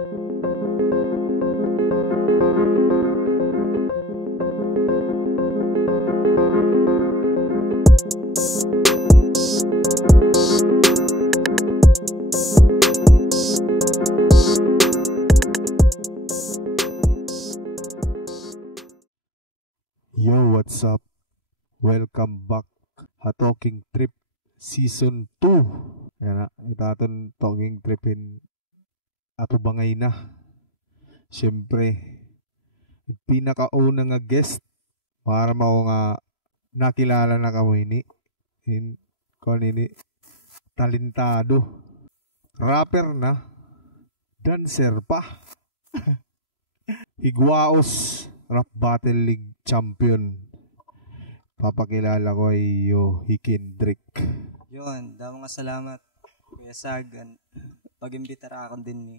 Yo, what's up? Welcome back ha Talking Trip Season 2. Yan na, itaton Talking Tripin ato bangay na. Siyempre, pinakauna nga guest para mao nga nakilala na kamo ini. Kon ini talentado. Rapper na. Dancer pa. Higwaos Rap Battle League Champion. Papakilala ko ay Kendrick. Yun, damo nga salamat Kuya Sagan. Pag-imbitara akong din ni.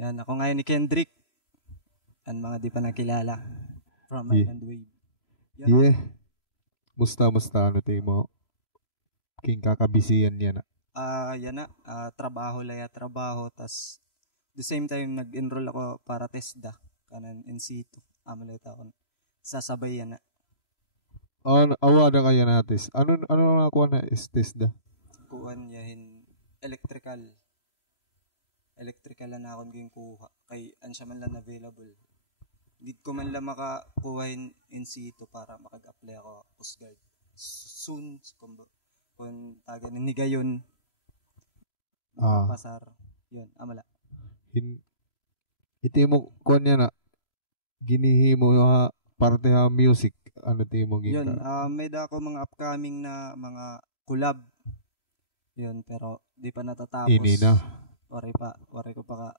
Yan, ako ngayon ni Kendrick. Ang mga di pa nakilala. From Island Wave. Yan. Yeah. Musta ano tayo mo? King kakabisiyan yan. Yan na. Trabaho. Tas the same time nag-enroll ako para TESDA. Kanan NC2. Amalit ako. Sasabay yan na. Awada kaya natin. Ano nakuha na is TESDA? Kuhan yahin electrical. Electrical na akong ging kuha. Kay ansya man lang available. Hindi ko man lang makakuhain NC2 para makag-apply ako Coast Guard. Soon, kung taga niniga yun, pasar. Yun, amala. Iti mo kuha niya na, ginihi mo parte ha music. Ano ti mo gita? Yun, may ako mga upcoming na mga collab. Yun, pero di pa natatapos. Ini na. Wari ko pa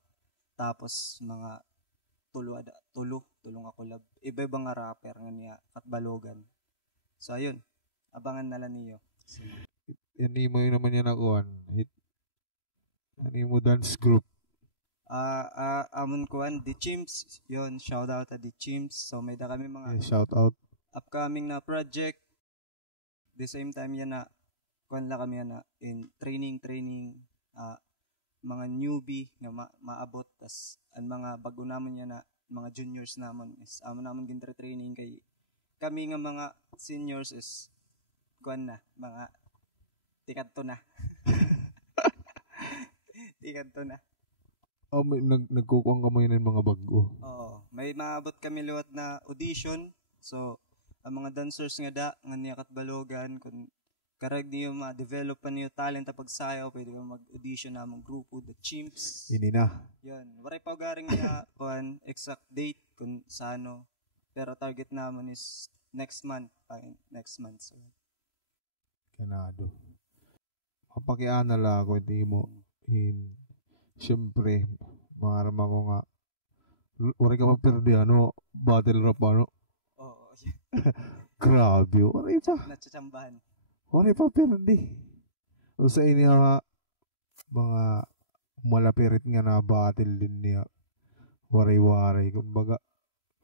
tapos mga tulo nga collab. Iba-ibang nga rapper nga niya at balogan. So, ayun. Abangan na lang niyo. Yan mo yun naman yan akuan. Ano mo dance group? Amon kuan, The Chimps. Yun, shout out to The Chimps. So, may da kami mga shout out. Upcoming na project. The same time yan na kuan la kami yan na in training mga newbie nga maabot tas ang mga bago namon yan na mga juniors namon is amon namon gintre training kay kami nga mga seniors is kuan na mga tikadto na. Tikadto na. May nagkukuha ka mo yun ng mga bago. Oo. May maabot kami liwat na audition. So, ang mga dancers nga niyakat balogan, kung karag niyo ma-develop pa niyo talent na pagsayaw, pwede ka mag-audition na mong grupo, The Chimps. Ini na. Yan. Waray pa garing niya kuan exact date kung sano. Pero target naman is next month. So. Kanado. Mapakiana lang ako, hindi mo. Siyempre, marama ko nga. Wari ka mapirdi, battle rap, Oo. Grabe, wari pa. Natsambahan. Wari pa pirdi. O sa inyo mga malapirit nga na battle din niya. Wari-wari. Kumbaga,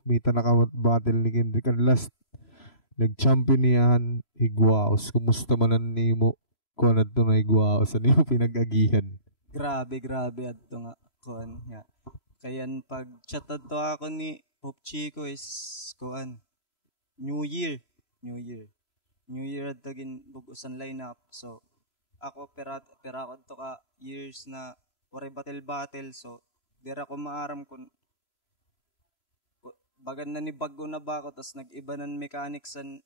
mita na ka battle ni Kendrick. Ang last, nag-champion niyan, Higwaos. Kumusta manan ni mo? Kung ano ito na Higwaos. Ano yung pinag-agihan? Grabe ato nga kuan nga. Kayan pag chatad to ako ni Pop Chico is kuan New Year adto gin bugusan lineup. So ako pera ko to ka years na wari battle so dira ko maaram kun bagan na ni bago na ba ako tas nag-iba ng mechanics an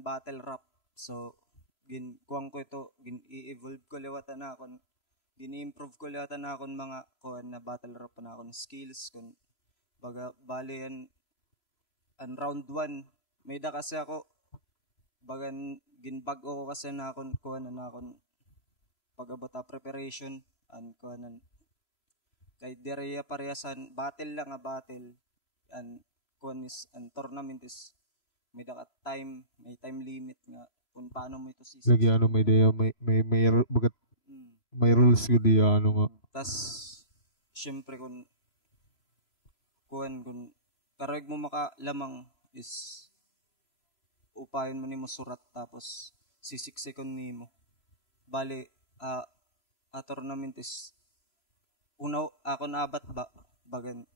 battle rap. So gin kuang ko ito gin i-evolve ko liwatan na kon gini-improve ko lahat na akong mga kuhan na battle rap na akong skills kung baga bali yan ang round 1 may da kasi ako bagan ginbag ko kasi na akong kuhan na akong pagabata preparation and kuhan kay direya parehasan battle lang battle and kuhan is ang tournament is may da time limit nga kung paano mo ito season. Lagi may idea may bagat may rules ko di nga. Tas syempre kung karag mo makalamang is upahin mo ni mo surat tapos sisiksikon ni mo. Bale, a tournament is una ako naabat ba bagan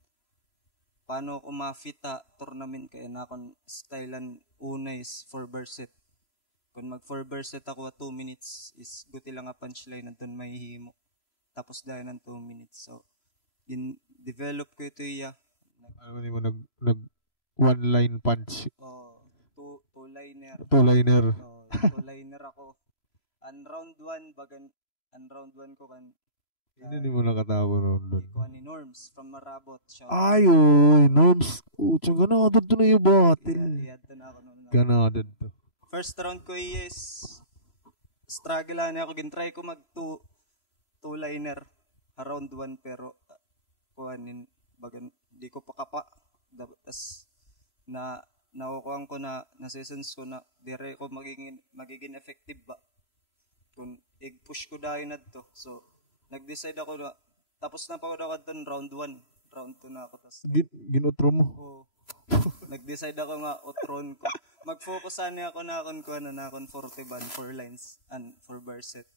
paano ako mafita tournament kaya na akong stylean una is 4 verset. Kung mag 4 verset ako 2 minutes is guti lang nga punchline nandun may himo. Tapos dahil ng 2 minutes. So, develop ko ito iya. Ano mo nag one line punch. Two-liner. Two-liner. Two-liner ako. Round 1 bagan round 1 ko kan Hindi mo nakatawa noon doon. ikuha ni Norms from Marabot. Ay, oy, Norms. Utsang ganadad to na yung battle. Iyad to na ako noon. Ganadad to. First round ko is struggle na ako. Gintry ko mag two-liner around 1 pero kuhanin bagan di ko pa kapa. Tapos nakukuhan ko na seasons ko na dire ko magiging effective ba. Kung i-push ko dahil na to. So, nag-decide ako na, tapos na pa ako doon round 1, round 2 na ako. Ginutro mo? Oo. Nag-decide ako nga, utron ko. Mag-focus sana ako na akong 40 ban, 4 lines, and 4 bar set.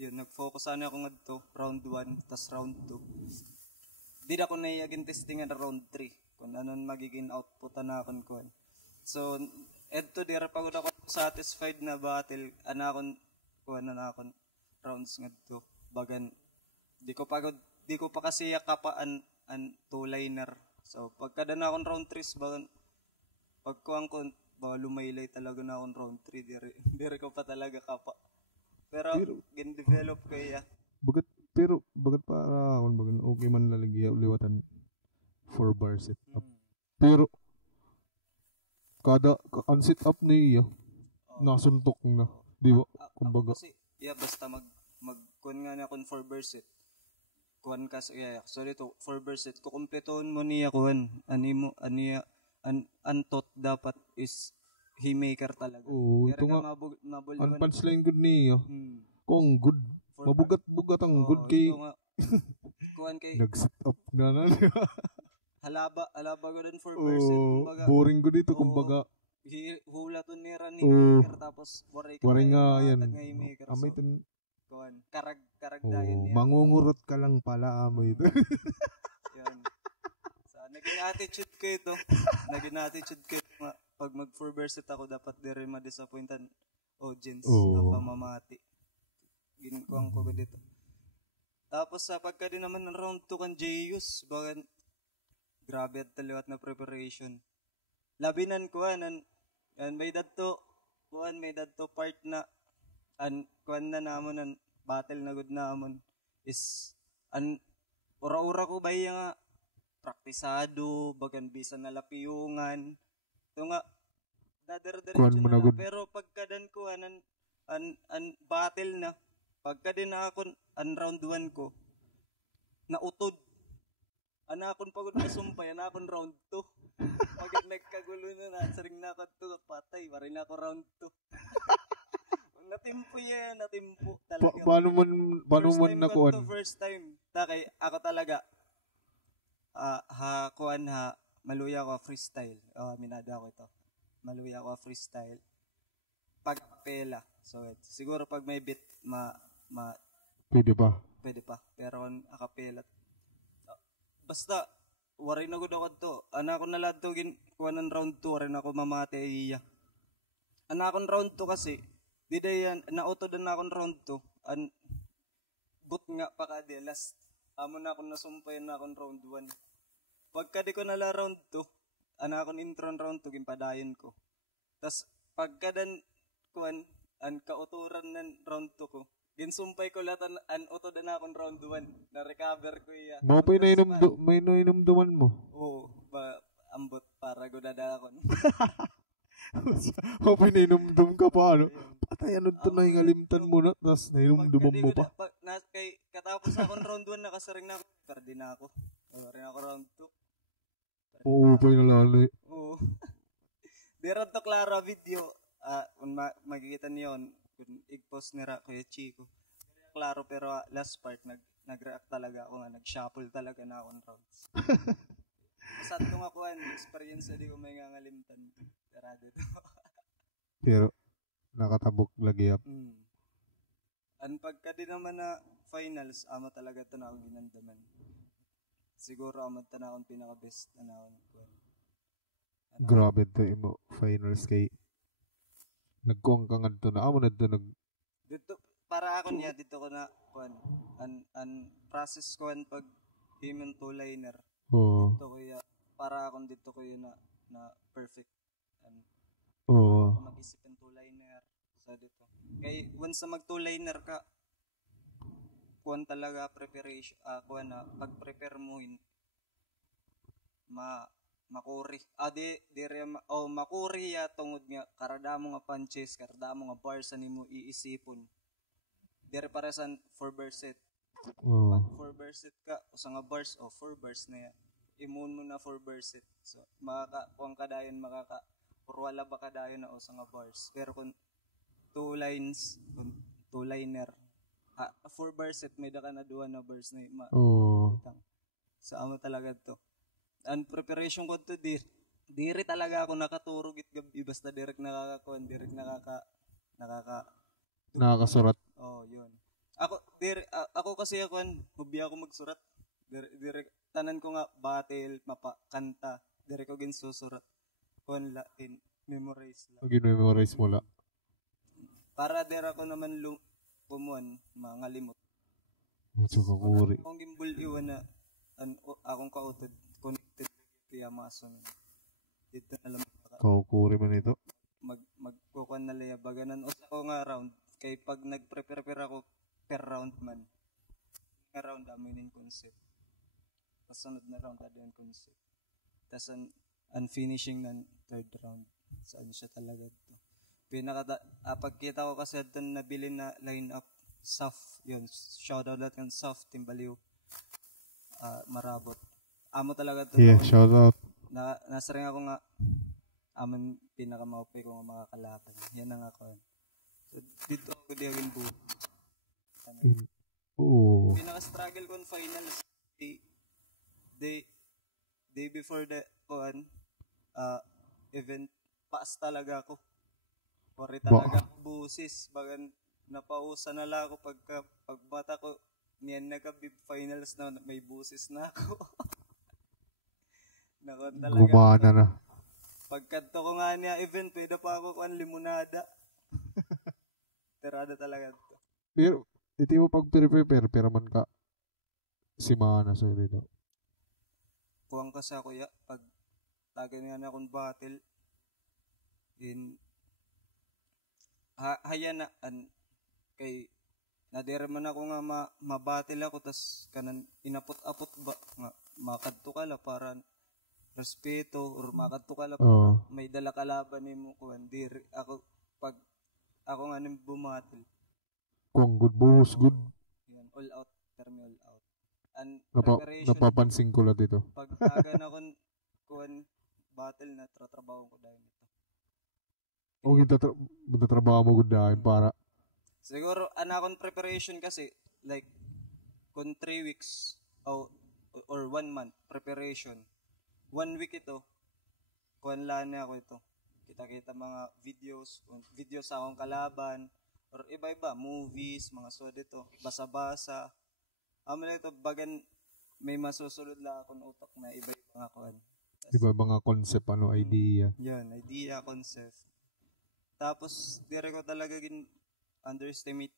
Yun, nag-focus sana ako nga to, round 1, tas round 2. Di na ako naiyagin testing na round 3, kung anong magiging output na akong kuhan. So, eto, di ra pagod ako satisfied na battle, anakon kuhan na akong rounds nga to. Bagan di ko pa kasi yakapaan an two-liner. So pagkada na akong round 3 bagan pagkuang ko lumaylay talaga na akong round 3 dire ko pa talaga kapa. Pero gin-develop ko iya. Bagat para akong bagan okay man lalagya liwatan 4 bar set up. Pero kada ang sit up niya nasuntok na, di ba? Kumbaga kasi basta kuan nga na kon 4 verset. Kuan ka so dito 4 verset ko kumpleton mo niya kuan aniya antot dapat is haymaker talaga. Oo, ito nga ang punchline good niya. Kung good mabugat-bugat ang good kay kuan kay nag-set up na halaba ko din 4 verset kumbaga boring good dito kumbaga hula to ni haymaker tapos waray nga yan amay tin kuan karag dayon niya. Mangungurot ka lang pala amoy ito. Yan. So, naging attitude ko pag mag 4 verset ako dapat dire ma-disappointan audience na pamamati. Ginkuang ko dito. Tapos sa pagka din naman ng round 2 kan Jeyus, bagan grabe at taliwat na preparation. Labinan ko may dadto part na kuan na namon ang battle na good namon is ura-ura ko ba nga praktisado bagan bisan na lapiyungan to nga dadar-diretso na pero pagkadan ko an battle na pagka din na ako an round 1 ko nautod anakon pagod na sumpay anakon round 2 pag nagkagulo na saring na ako to patay pare na ako round 2. Natimpo talaga. Paano mo nakuha? First time. Takay, ako talaga, maluya ko freestyle. Minada ko ito. Maluya ko freestyle. Pagpela. So, siguro pag may beat, Pwede pa. Pero kung akapela, basta, warin ako daw to. Anak ko nalat to, kuha ng round 2, warin ako mamate iya. Anak ko round 2 kasi, di dayan, nauto din na akong round 2. But nga pa ka di, last, amo na akong nasumpayan na akong round 1. Pagka di ko nala round 2, akong intro round 2, gimpadayon ko. Tas, pagka dan, kauturan ng round 2 ko, ginsumpay ko lahat an uto din na akong round 1. Na-recover ko iya. May nainomduman mo? Oo, ambot para gudada ako. Mapay nainomdum ka pa, ano? Patay, ano ito na yung alimtan mo na, tapos nainomduman mo pa. Kay katapos akong round 1, nakasaring na ako. Perdi na ako. Rin ako round 2. Oo, pa'y nalali. Oo. Meron to Clara video. Kung magkikita niyo yun, kung i-post nila Kuya Chico. Klaro, pero last part, nag-react talaga ako nga. Nag-shuffle talaga na akong rounds. Masat ko nga kuhan, experience na di ko may ngangalimtan. Pero Pero, nakatabok lagi up. Ang pagka din naman na finals, ama talaga ito na akong ginandaman. Siguro ama ito na akong pinaka-best na akong Grabe to mo finals kay nagkuang ka nga dito na amo na dito dito para ako niya dito ko na kuan an process ko pag human two-liner. Oo. Dito ko ya para akong dito ko yun na perfect. Oo. Mag-isip ng two-liner sa dito. Kay once na mag-two-liner ka, kuan talaga preparation, kuan na pag-prepare mo makuri. Makuri ya tungod nga karada mo nga punches, karada mo nga bars ani mo iisipon. Dire para sa 4 bar set. Pag 4 bar set ka, usa nga bars 4 bars na ya. Imun mo na 4 bar set. So kuang kadayon purwala ba kadayon na usa nga bars. Pero kung 2 lines, kung 2 liner, 4 bar set may da ka na 2 na bars na utang. So amo talaga to. Ang preparation ko to diri talaga ako nakaturo git gabi basta direct nakakasurat. Yun. Ako kasi hobby ako magsurat. Direct tanan ko nga battle, kanta, direct ko ginsusurat. Kon in memorize la. Gin-memorize mo la. Para dira ko naman kumuan mga limot. Mucho kakuri. Kung gimbul iwan na akong kautod connected kaya mason dito na lang kakuri man ito magkukuan na laya baganan usa ko nga round kay pag nagprepare ako per round man nga round amin in concept pasunod na round adin concept tas ang finishing ng third round saan siya talaga to pagkita ko kasi doon nabili na line up soft yun shoutout lahat ng soft Timbaliw Marabot. Amo talaga to. Yeah, shout out. Nasa ring ako nga amon pinakamaupay ko nga mga kalaban. Yan ang ako. So, dito ako diagin po. Oo. Pinaka-struggle ko in finals. Day before the event, paas talaga ako. Pari talaga ako busis. Bagan napausa na lang ako pagbata ko. Niyan nagka-bib finals na may busis na ako. Gumana na. Pagkanto ko nga niya event, pwede pa ako kuan limonada. Terada talaga to. Pero, iti mo pag-prepare, pero man ka si Mana sa ito. Kuwang ka sa kuya, pag tagan nga na akong battle, haya na, kay, nadere man ako nga mabattle ako, tas kanan inapot-apot ba, nga, makadto ka la para respeto or makadto ka la para may dala kalaban ni mo kuan diri ako pag ako nga ning bumatil kung good boss good yan all out termi all out and napapansin ko la dito pag tagan ako kuan battle na trabaho ko dahil nito trabaho mo good dahil para siguro anakon preparation kasi like kung 3 weeks or 1 month preparation 1 week ito, kuhan lang na ako ito. Kita-kita mga videos sa akong kalaban, or iba-iba, movies, mga sod ito, basa-basa. Amin ito, bagan may masusunod lang akong utak na iba-iba nga kuhan. Iba-iba nga concept, idea. Yan, idea, concept. Tapos, dire ko talaga underestimate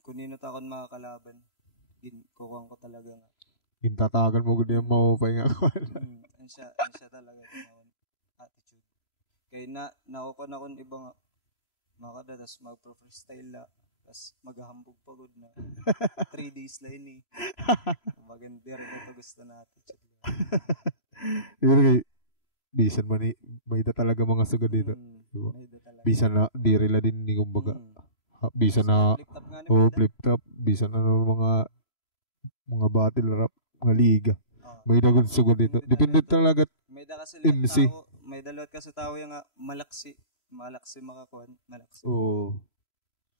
kung nino ta akong mga kalaban. Kukuhan ko talaga nga. Tatagan mo gud yung maupay nga ko. Ansya talaga yung attitude. Kaya nakukuha na akong iba nga makada, tapos mag-freestyle la, tapos maghahambog pagod na 3 days la yun maganda rin ito gusto na attitude. Pero kay bisan man may da talaga mga sagad dito. Diba? Bisan na diri la din ni kumbaga. Bisan na flip top, bisan ano mga battle rap mga liga. May dagon sugod dito. Depende talaga may da kasi MC. May dalawat kasi tao yung malaksi makakuan, malaksi. Oo.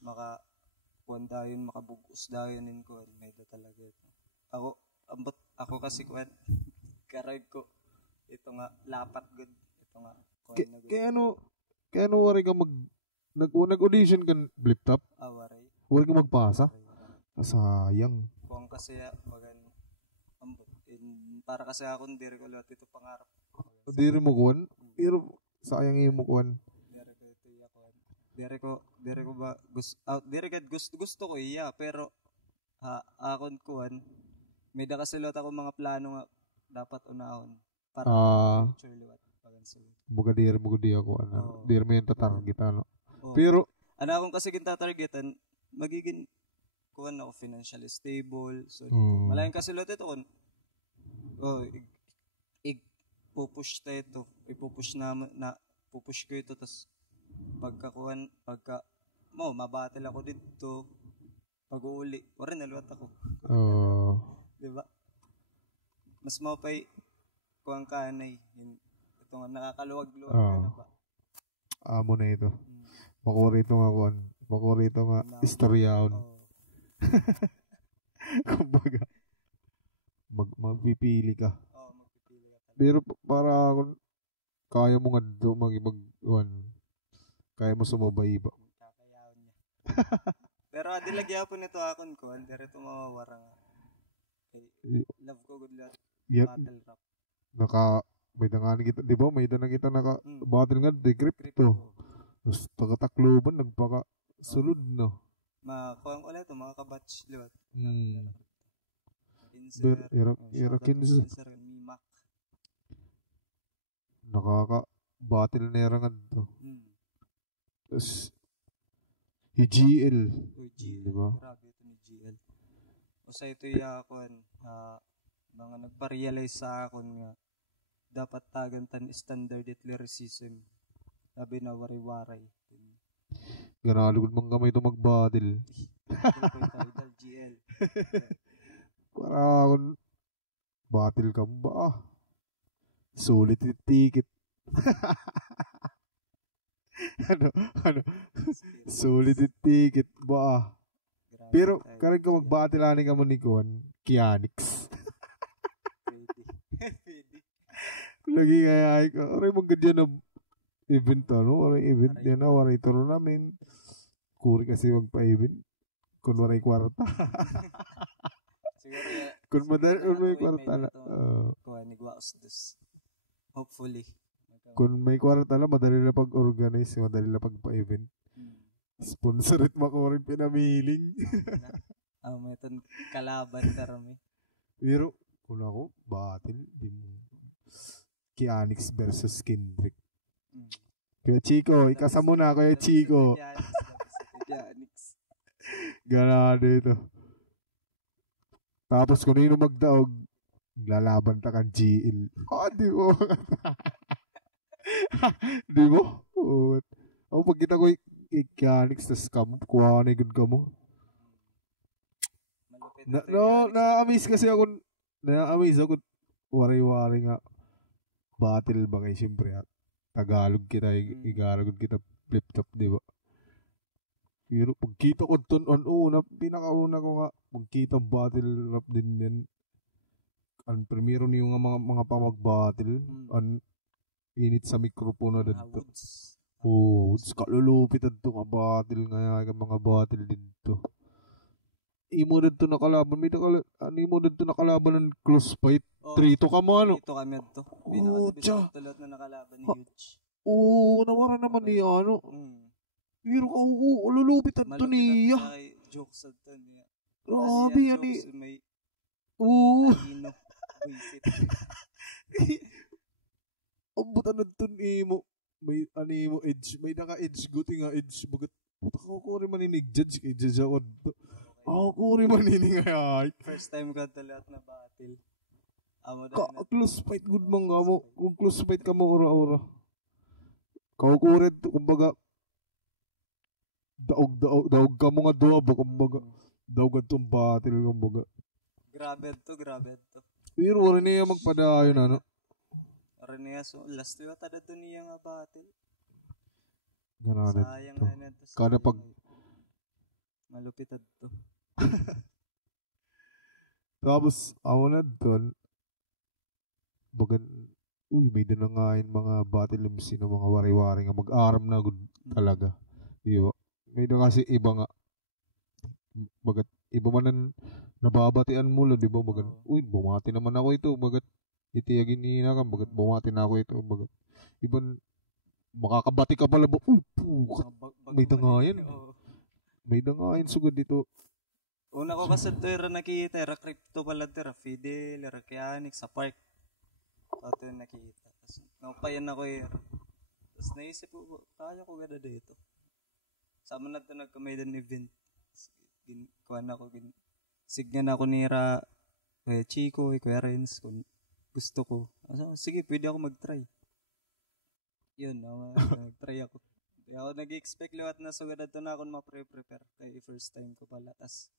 Makakuan dayon, makabugos dayon din ko. May da talaga ito. Ako kasi kuan karag ko ito nga lapat good. Ito nga kuan na good. Kaya ano wari ka nag-audition ka flip top? Waray. Wari ka magpasa? Sayang. Kuwang kasi bagan ambot. Para kasi akong diri ko lahat ito pangarap. Diri mo kuan. Pero sayang imo kuan. Diri ko ito yakuan. Diri ko ba gusto ko iya pero akon kuan may da kasi lot ako mga plano nga dapat unahon para future liwat pagan sa Buga diri mo gudi ako ano. Diri mo yung tatarget ano. Oh. Pero ano akong kasi gintatargetan magiging kuan ako financially stable so malaking kasi lot ito kun pupush tayo ito ipupush na pupush ko ito tas pagka mabattle ako dito pag-uuli wala naluwat ako diba mas mapay kuang kanay ito nga nakakaluwag-luwag na ba amo na ito makurito nga kuan makurito nga istoryaon kumbaga magpipili ka pero para kung kaya mo nga do kaya mo sumabay ba kakayaon niya pero adi lagi po nito akon ko andere to mawawara nga love ko good lot battle rap may dangan kita di ba may dangan kita battle nga de crypto tapos tagatakloban nagpaka sulod no kuang ulit to mga kabatch liwat Ira 15 nakaka-battle na yarangan to. Tapos, GL. Diba? Grabe ito ni GL. O sa ito yakon, mga nagpa-realize sa akon nga, dapat tagantan standard at lyricism. Sabi na waray-waray. Ganalugod mong kamay ito mag-battle. Idol GL. Para akong battle ka ba? Sulit yung ticket. ano? Sulit yung ticket ba? Pero, karag ka mag-battle ka mo ni Kuan, Kianix. Lagi kaya ka, aray magkadya na event aray event yan na, aray turo namin. Kuri kasi magpa-event. Kung waray kwarta. Kung may kwarta na. Kuan, nigwaos dos. Hopefully. Kung may kwarta na, madali na pag-organize, madali na pagpa-event. Sponsorit mo ko rin pinamiling. May itong kalaban karami. Pero, kung ako, battle, di mo. Kianix versus Kendrick. Kuya Chico, ikasa mo na, Kuya Chico. Kianix. Ganado ito. Tapos kung nino magdaog, lalaban ta kang GL. Di mo. Di mo? Pag kita ko Kianix, tas kuha na good ka mo. Na-amaze kasi ako. Na-amaze ako. Waray-waray nga. Battle ba kayo? Siyempre, Tagalog kita. Igalagod kita. Flip-top, di ba? Pero pagkita ko doon, pinakauna ko nga, pagkita battle rap din yan. Ang primero niyo nga mga pamag-battle, init sa mikropono dito. Kalulupit dito nga battle nga, mga battle dito. Imo dito nakalaban, imo dito nakalaban ng close fight. 3-2 ka mo, ano? 3-2 kami dito. Pinakatulot na nakalaban ni Huge. Nawara naman niya, ano? Pero lulupit at ito niya. Jokes at ito niya. Grabe yan eh. May Alino. Buisit. Ambutan na ito mo. May animo edge. May naka-edge. Guti nga edge. Bagat. Ako ko rin maninig. Judge kay Judge ako. Ako ko rin maninig. First time ko ito lahat na battle. Close fight good mang mo. Kung close fight ka mo ura-ura. Kaukurid. Kumbaga. Daog ka mga duwa ba, kumbaga. Daog itong battle, kumbaga. Grabe to. Pero wala niya magpadayon, ano? Wala niya, so last diba tada to niya nga battle. Ganun. Sayang na ito. Kada pag... Malupitad to. Tapos, ako na doon, bagan, may dinangayin mga battle MC na mga wari-wari nga mag-arm na good talaga. Di ba? May na kasi iba nga bagat iba man ang nababatian mo lo, di ba? Bagat, uy, bumati naman ako ito, bagat itiyagin ni na bagat bumati na ako ito, bagat iban makakabati ka pala ba? Uy, pukat, may dangayan. May dangayan sugod dito. Una ko kasi ito era nakita, era crypto pala ito, era Fidel, era Kianik, sa park. Ito yung nakita. Tapos napayan ako era. Tapos naisip ko, kaya ko gada dito. Sama na ito nagka-maiden event. Kuhan ako, signan ako nira, Kuya Chico, Kuya Renz, kung gusto ko. Sige, pwede ako mag-try. Yun, nag-try ako. Hindi ako nag-expect liwat na sugad ito na ako ma-prepare. Kaya first time ko pala. Tas,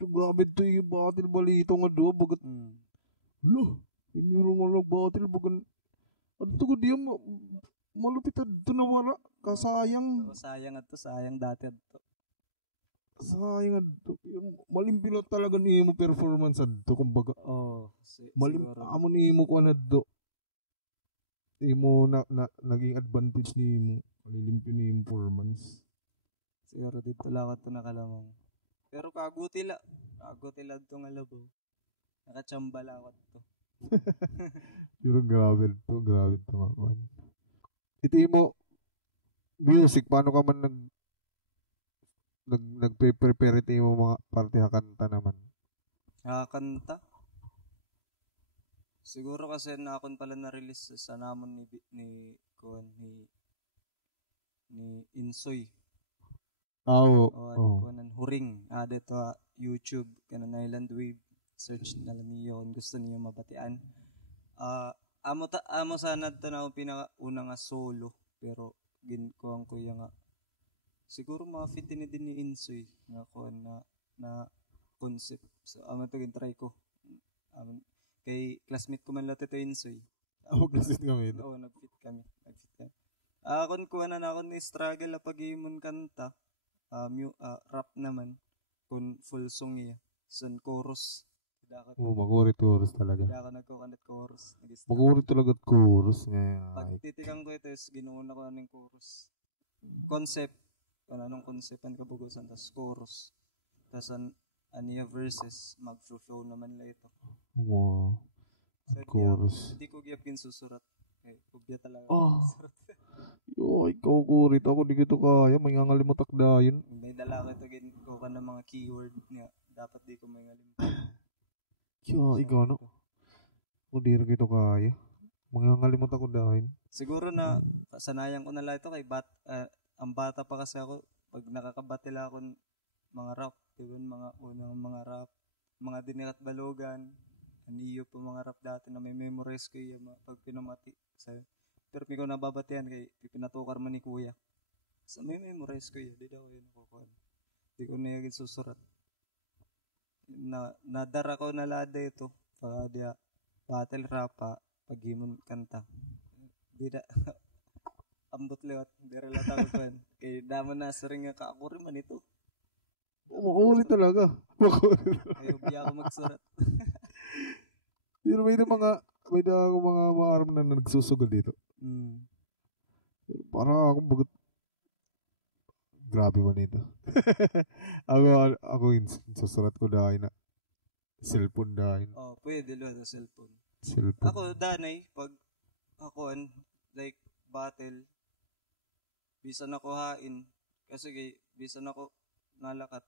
grabe ito yung battle balito nga doon, bagat, lo, hindi nga nag-battle, bagat, ano ko diyan, malupit ito na wala, kasayang. Sayang ito, sayang dati ito. Sayang ito, malimpilat talaga ni mo performance ito, kumbaga. Amo ni mo ko na ito. Imo naging advantage ni mo, malilimpi ni mo performance. Siguro dito lang ito nakalamang. Pero kaguti lang ito nga labaw. Nakachamba lang ako ito. Pero grabe ito nga. Ito mo, music, paano ka man nagpe-prepare ito mo mga parte kanta naman? Kanta? Siguro kasi nakon pala na-release sa namon ni Insoy. Kuanan Huring. Dito YouTube, kanan Island Wave. Search na lang niyo kung gusto niyo mabatian. Amo sana ito na akong pinakauna nga solo. Pero ginkuhan ko yung nga. Siguro mga fit din ni Insoy nga kuhan na concept. So amo ito gintry ko. Kay classmate ko man lahat ito Insoy. Classmate kami ito? Oo, nag-fit kami. Kung kuha na ako ni-struggle pag-imon kanta. Rap naman. Kung full song iya. Sun chorus. Magurit chorus talaga. Hindi ako nagkukanit chorus. Magurit talaga chorus. Pag titikang ko ito, ginuuna ko ng chorus. Concept. Kung anong concept ang kabugusan. Tapos chorus. Tapos aniya verses. Mag-flow naman lang ito. Wow. Chorus. Hindi ko giyap susurat. Kubya talaga. Ikaw kurit ako, di ko kaya, may ngangalimutak dayon. May dala ko ito, ko ka ng mga keyword nga, dapat di ko may ngalimutak. Ikaw no? Kung di rin ito kaya, mangangalimutak ko dayon. Siguro na, sanayan ko na lang ito kay ang bata pa kasi ako, pag nakakabatila ako mga rap, diba, mga unang mga rap, mga dinikat balogan, aniyo po mga rap dati na may memorize ko yung pag pinamati sa'yo. Pero hindi ko nababatian kay pinatukar man ni kuya. So may memorize ko yun. Di daw yun nakukuha. Di ko na yung susurat. Nadara ko na lada ito. Pag dia battle rap pag-himon kanta. Di da. Ambot lewat. Di relata ko ko yan. Kaya daman na sa ring nga kaakuri man ito. Makuri talaga. Ayaw biya ako magsurat. Pero may mga maaram na nagsusugod dito. Para ako bagat grabe man ito. ako susurat ko dahil na cellphone dahil. Pwede lang sa cellphone. Cellphone. Ako danay pag ako like battle bisan ako hain kasi bisan ako nalakat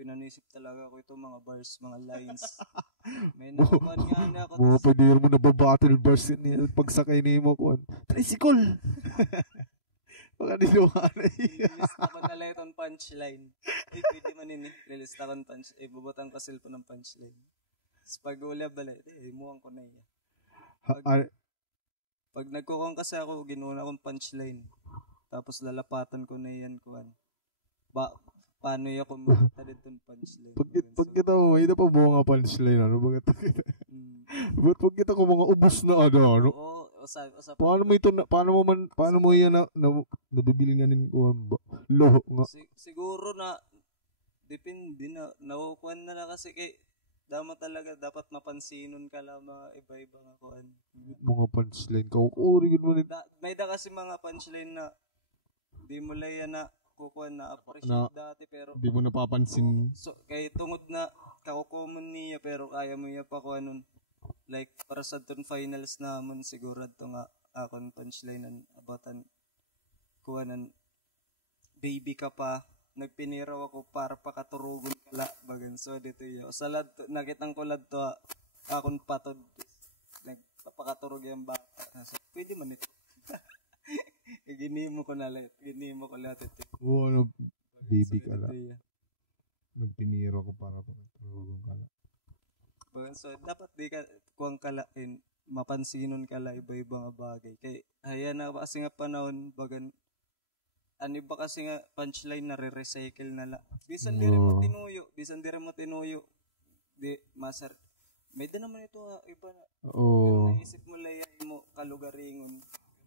pinanisip talaga ako ito mga bars, mga lines. May nakukuhan nga na ako. Pwede mo na ba-battle bars yun pagsakay ni mo ko. Tricycle! Baka niluha na iya. Lilista ko na lang itong punchline. Pwede man yun lilista ko ng punchline. Bubutang ka cellphone ng punchline. Tapos pag ulab bala, himuhan ko na iya. Pag nagkukuhan kasi ako, ginuuna akong punchline. Tapos lalapatan ko na yan kuhan. Paano yung kumita dito ng punchline? Pag kita mo, ito pa buong nga punchline, ano ba kita? But pag kita ko mga ubos na ano? Oo, paano mo yan nabibilinganin ko ba? Loho nga. Siguro na, depende na, nakukuhan na lang kasi kay, talaga, dapat mapansinon ka lang mga iba-iba nga kuhan. Mga punchline, kaukurigin mo rin. May kasi mga punchline na, di mo lang yan na, kukuha na appreciate dati pero Di mo napapansin. so kay tungod na kakukumon niya pero kaya mo niya pa kuha nun like para sa ton finals namon siguro to nga akon punchline about an kuha nan baby ka pa nagpiniraw ako para pakaturugon kala bagan so dito yo sa lad nakitang ko lad to akon patod nagpapakaturog yung bata so, pwede man ito ginimo ko lahat ito Oo, baby ka la. Nagpiniro ko para pagtulog ka la. So, dapat di ka kuwang kalain, mapansinon ka la iba-ibang bagay. Kay, haya na kasi nga panahon, bagan, ano ba kasi nga punchline na re-recycle na la. Bisan di rin mo tinuyo. Di, maser. May da naman ito iba na. Oo. Pero naisip mo layay mo kalugaringon.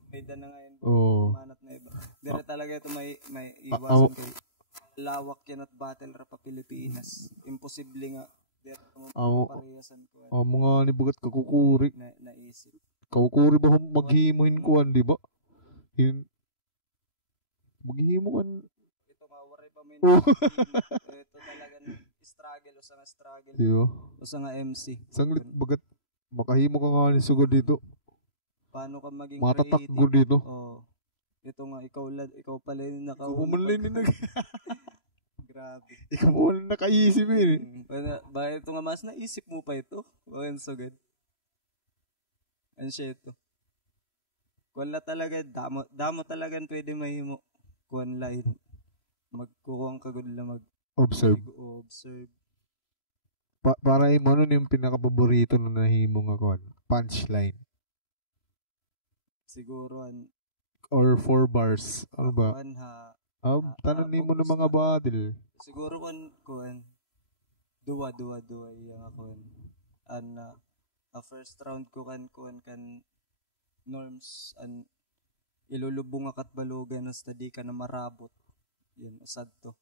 May da na nga yun. Oo. Manat na iba. Dire talaga ito may iwasan kay lawak yan at battle rap pa Pilipinas. Imposible nga. Dire mo parehasan ko. Mga nibagat kakukuri. Naisip. Kakukuri ba maghimoin kuan, di ba? Maghimo kan. Ito nga, waray pa may ito talaga struggle o sa nga struggle. Diba? O sa nga MC. Sanglit bagat makahimo ka nga ni sugod dito. Paano ka maging matatakgo dito. Oh. Ito nga, ikaw pala yung Grabe. Ikaw mo lang nakaisip yun Bakit ito nga mas naisip mo pa ito? Bakit so good? Ano siya ito? Kuwan la talaga, damo talagang pwede mahimo. Kuwan la yun. Magkukuwang kagod lang observe. Para mo nun yung pinakapaborito na nahimo nga kuwan? Punchline. Siguro or 4 bars. Ano ba? Tanan mo ng mga battle. Siguro kuan duwa yung ako. First round ko kan norms ilulubong akat balugan sa di ka na marabot. Yan usad to.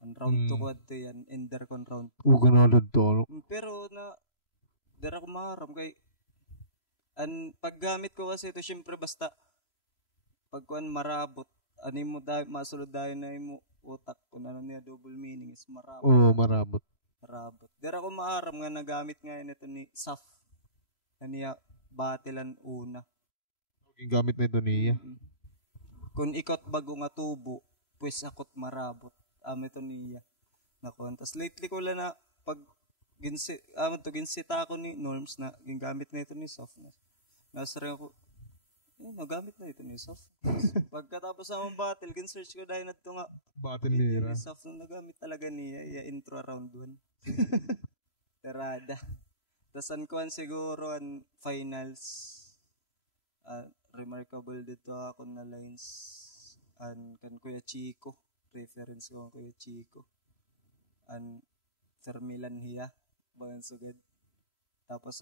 Ang round 2 ko to yan ender kon round 2. Ganadad to. Pero na dara ko maharam kay paggamit ko kasi ito syempre basta pagkuan marabot ani mo dahil masulod dahil na mo utak kung ano niya double meaning is marabot. Oo, marabot. Dira ko maaram nga nagamit nga ito ni Saf na niya batilan una. Yung gamit na ito niya. Kung ikot bago nga tubo, pues akot marabot. Ito niya. Nakuha. Tapos lately ko lang na pag ginsita ako ni Norms na gingamit na ito ni Saf. Nasa rin ako, nagamit na ito ni Saf. Pagkatapos sa battle, gin-search ko dahil na ito nga battle ni Saf na nagamit talaga niya intro around 1. Terada. Tapos kuhan siguro finals remarkable dito ako na lines kan Kuya Chico. Reference ko Kuya Chico. Fermilan hiya. Bagan sugad. Tapos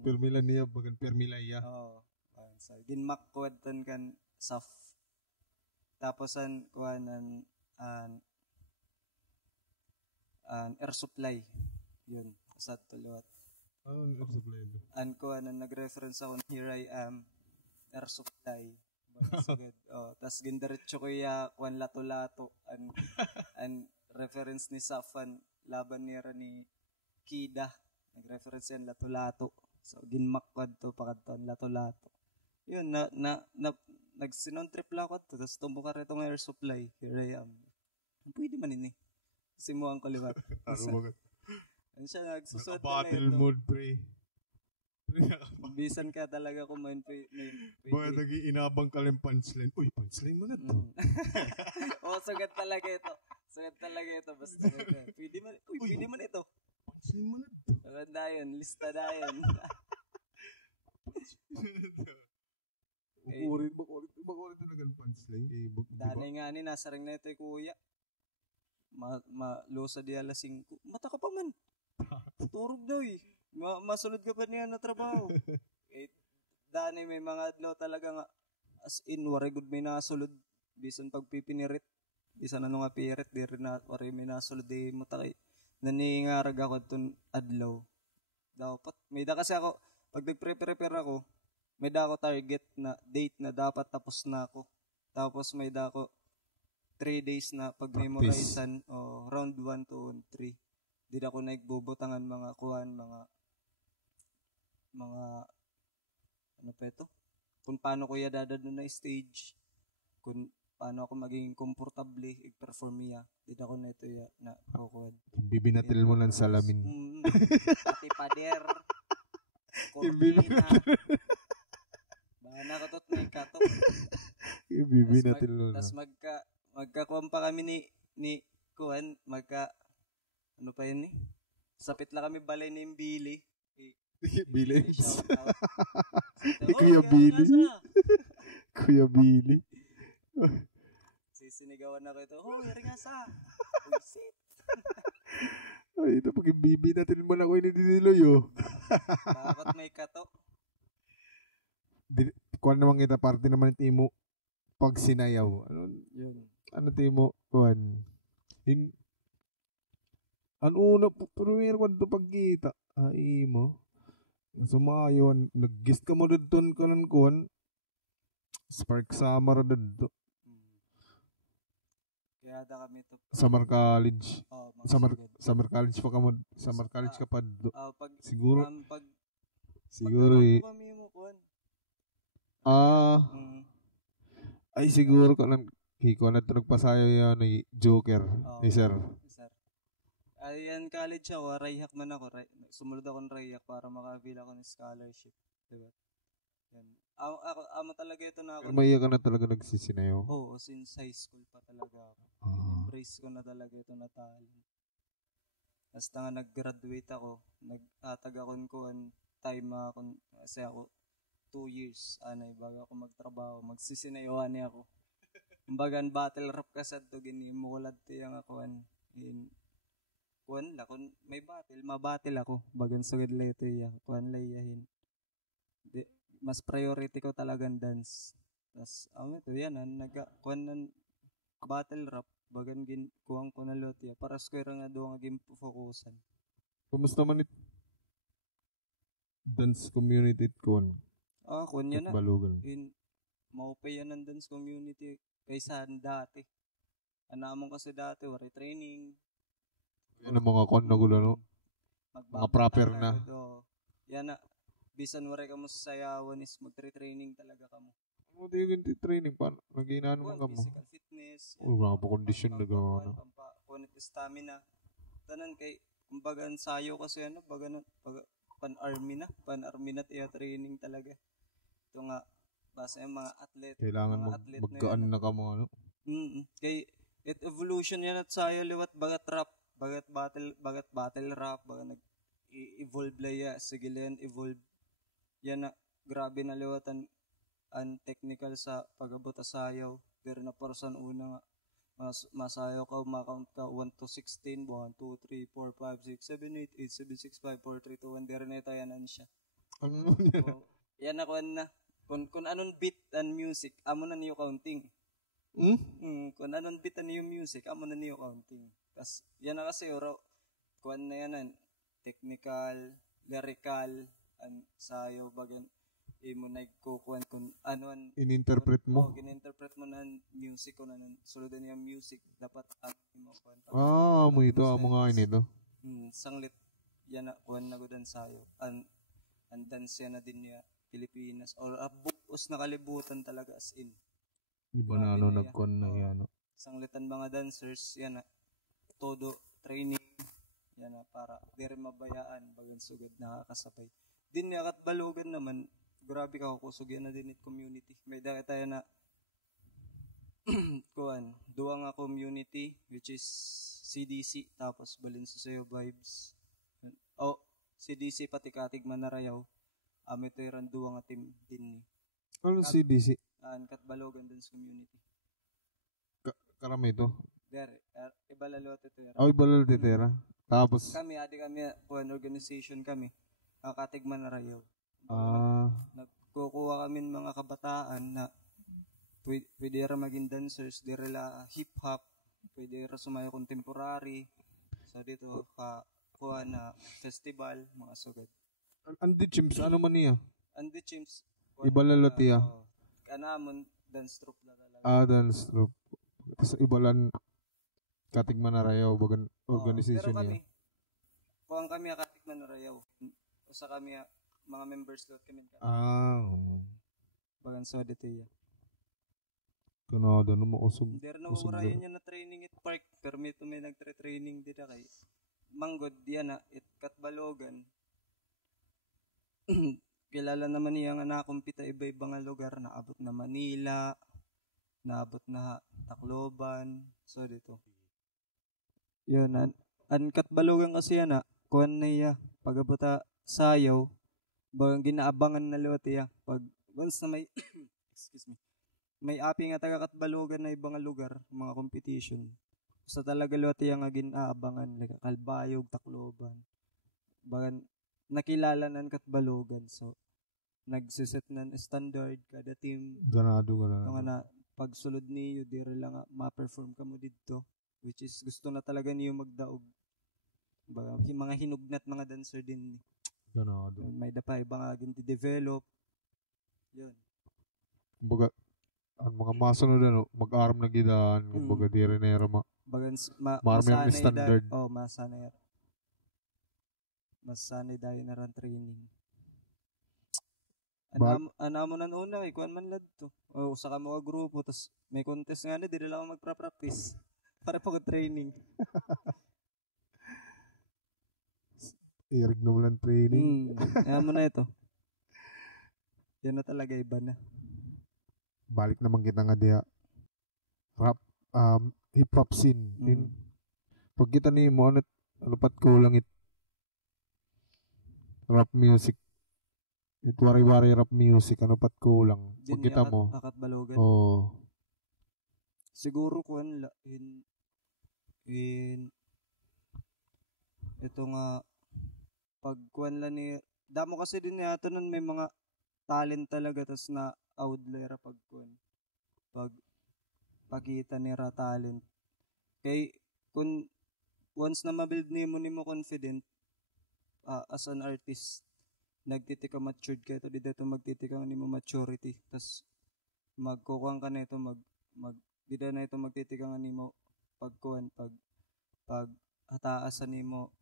Permilan niya, bagan Permilaya. Oo. So, ginmak ko kan Saf. Tapos kuhanan air supply. Yun. Asad tulot. Air supply do? Kuhanan nag-reference ako Here I Am. Air supply. Bagan tas gindiretso ko kuhan lato-lato. Reference ni Safan. Laban niya ni Kida. Nag-reference yan lato-lato. So, ginmak ko to pakadton lato-lato. Yun, nagsinon trip lang ako to. Tapos tumbo ka rito ng air supply. Here I am. Pwede man ini. Simuang ko liwat. Ano siya, nagsusot na battle mode, pre. Bisan ka talaga kung may bakit nag-iinabang ka lang punchline? Uy, punchline mo na to. Sugat talaga ito. Basta pwede man ito. Punchline mo na to. Maganda yun. Lista na yun. Makulit talaga ang punchline. Danay nga ni, nasa ring na ito kuya. Malusa di alas 5. Mata ka pa man. Turog daw masulod ka pa niya na trabaho. Danay may mga adlaw talaga nga. As in, wari good may nasulod. Bisan pagpipinirit. Bisan ano nga pirit. Di rin na, wari may nasulod. Di matakay. Naningarag ako itong adlaw. Dapat. May da kasi ako, pag nag-prepare ako, may da ako target na date na dapat tapos na ako. Tapos may da ako 3 days na pag-memorizean o round 1 to 3. Di na ako nagbubutangan mga kuhan, mga ano pa ito? Kung paano ko dadad na stage, kung paano ako magiging komportable i-perform niya. Di na ako na ito na kukuhan. Bibinatil mo ng salamin. Pati pader, kortina. Bahan ako to't may kato. Bibinatil mo na. Tapos magkakuhan pa kami ni kuhan, ano pa yun sapit lang kami balay ni Billy. Billy. Shoutout. Kuya Billy. Kuya Billy. Sisinigawan ako ito. Yari nga sa. Buisit. Ay, ito pag bibinatil mo na ko inidiniloy, Bakit may kato? Kuhan naman kita, parte naman ito pag sinayaw. Yun. Ano timo, kuhan? Ano una, pero ko pagkita. Ay mo. Sumayon, nag-guest ka mo dudton ka ng kuhan. Spark Summer dudto. Kaya da kami ito. Summer College. Summer College pa ka mo. Summer College ka pa dudto. Siguro. Siguro kami mo kuhan. Ay siguro ko lang. Hiko na ito nagpasayo yan ni Joker. Sir. Ayan, college ako, rayhak man ako. Sumunod ako ng rayhak para makabila ako ng scholarship. Diba? Yan. Amo talaga ito na ako. Pero maiya ka na talaga nagsisinayo? Oo, since high school pa talaga ako. In-embrace ko na talaga ito na talent. Basta nga nag-graduate ako, nag-atag ako time ako, kasi ako 2 years, bago ako magtrabaho, magsisinayohan niya ako. Kumbaga, battle rap kasi ito, ginimulad ito yung ako, kung may mabattle ako. Bagan sugad lang ito kuhan layahin. Mas priority ko talagang dance. Tapos, ito yan, kuhan ng battle rap. Bagan kuhan ko na lot para square nga doon nga focusan. Kumusta man dance community kuhan? Kuhan yan na. Balugan. Maupay yan ng dance community kaysa dati. Anamon kasi dati, wari training. Yan ang mga kon na gulo, no? Mga proper na. Yan na. Bisan wari ka mo sa sayawan is mag-training talaga ka mo. Ano di yung training? Paano? Nag-iinaan mo ka mo? Physical fitness. Wala pa kondisyon na gano'n. Pampakunit stamina. Tanan kay, kumbaga ang sayo kasi pan-army na tiya training talaga. Ito nga, basta yung mga athlete. Kailangan magkaan na ka mo, ano? Kay, evolution yan at sayo liwat bagat rap. Bagat battle rap, bagat nag-evolve laya, sige yan, evolve. Yan na, grabe na liwatan ang technical sa pag-abot sayaw. Pero na person una nga, masayaw ka, makount ka, 1 to 16, 1, 2, 3, 4, 5, 6, 7, 8, 8, 7, 6, 5, 4, 3, 2, 1, there na ito yanan siya. Ano yan? So, yan na kung anong beat and music, amo na niyo counting. Kung anong beat and niyo music, amo na niyo counting. Tapos, yan na kasi, kuhan na yan, technical, lyrical, and sayo, bagan, mo nagkukuhan kung ano in-interpret mo? Gin-interpret mo na music ko na suludan yung music, dapat mo kuhan. Mo ito, amo nga inito. Sanglit, yan na, kuhan na gudan sayo. And dance yan na din niya, Pilipinas, or buos na kalibutan talaga as in. Iba na nagkuhan na yan. Sanglitan mga dancers, yan na, todo training yan na para di rin mabayaan bagan sugad nakakasabay din niya kat balugan naman grabe ka kusog yan na din it community may dahil tayo na kuhan duwa nga community which is CDC tapos Balinsusayo Vibes CDC pati Katig Manarayaw ito yung duwa nga team din ni ano CDC? Kat balugan din sa community karami ito? Ibalalot ito. Ibalalot ito. Tapos? Kami organization kami. Katig Manarayaw. Nagkukuha kami ng mga kabataan na pwede rin maging dancers, di rila hip-hop, pwede rin sumayo contemporary. So dito, kuha na festival, mga sugad. Andi Chimps, ano man niya? Andi Chimps. Ibalalot iya? Kanamon, dance troupe na talaga. Dance troupe. Tapos ibalan katig manarayaw bagan organization pero niya. kung kami akatik man rayaw. Usa kami mga members lot kami. Bagan so dito ya. Kanada no mausog. There na urayon niya na training it park. Permito may nagtre-training dito kay Manggod diyan na it Katbalogan. Kilala naman niya nga nakumpita iba-ibang lugar. Naabot na Manila, naabot na Tacloban. So dito. Yun, an Katbalogan kasi yan kuhan na iya. Pagabuta sayaw, bagang ginaabangan na liwat iya. Pag once na may, excuse me, may api nga taga Katbalogan na ibang lugar, mga competition. Sa talaga liwat iya nga ginaabangan. Like Kalbayog, Tacloban. Bagan, nakilala ng Katbalogan. So, nagsiset ng standard kada team. Ganado. Nga na pagsulod niyo, dire lang ma-perform ka mo dito. Which is gusto na talaga niyo magdaog. Baga, mga hinugnat mga dancer din. Ganado. May dapa ibang develop. Yun. Kumbaga, ang mga masunod mag-arm na gidaan. Kumbaga, di rin Bagan, marami ang standard. Masanay. Masanay dahil na ran training. Anamo na una, kuan man lad to. Usa ka mga grupo, tas may contest nga na, di nila ako magpa-practice. Para pag-training. Irig naman ang training. Ayan mo na ito. Yan na talaga, iba na. Balik naman kita nga diya. Rap, hip-hop scene. Pag kita ni mo, ano pat kulang rap music. Wari-wari rap music, ano pat kulang. Pag kita mo. Katbalogan. Oo. Siguro kuan ito nga pagkuan lang ni damo kasi din yato nun may mga talent talaga tas na outlier pagkuan pag pakita nira talent kay kun once na mabuild nimo confident as an artist nagtitika matured ka ito dito magtitika nimo maturity tas magkukuhan ka na ito bida na ito magtitika nimo pagkuhan pag hataasan nimo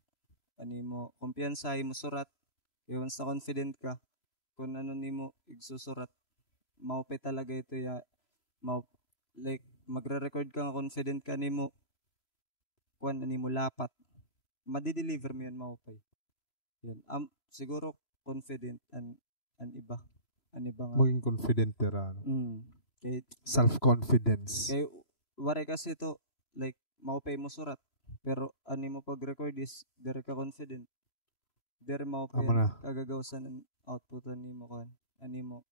kumpiyansa mo surat once na confident ka kung ano nimo igsusurat maupay talaga ito like magre-record ka nga confident ka nimo kuan nimo lapat madi-deliver mo yan maupay yan siguro confident an iba nga maging confident tera kay self-confidence kay wari kasi ito like maupay mo surat pero ani mo pag-record is dire ka confident dire maupay kagagawsan ang output nimo kan ani mo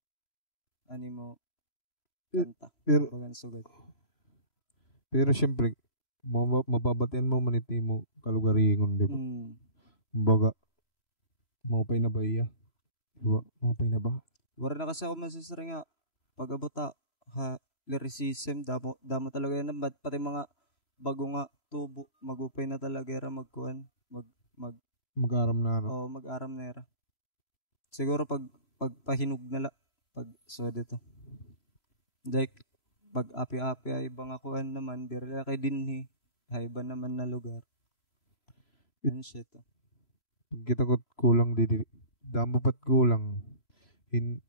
kanta bagan sugad pero syempre mababatin mo maniti mo kalugaringon di ba kumbaga maupay na ba iya diba maupay na ba wala na kasi ako masisira nga pag-abota lyricism damo talaga yan pati mga bago nga tubo magupay na talaga era mag-aram na mag-aram na era siguro pagpahinog na pag so dito like pag api-api ay ibang akuan naman dire kay dinhi iba naman na lugar yun shit pag kita ko kulang damo pat kulang in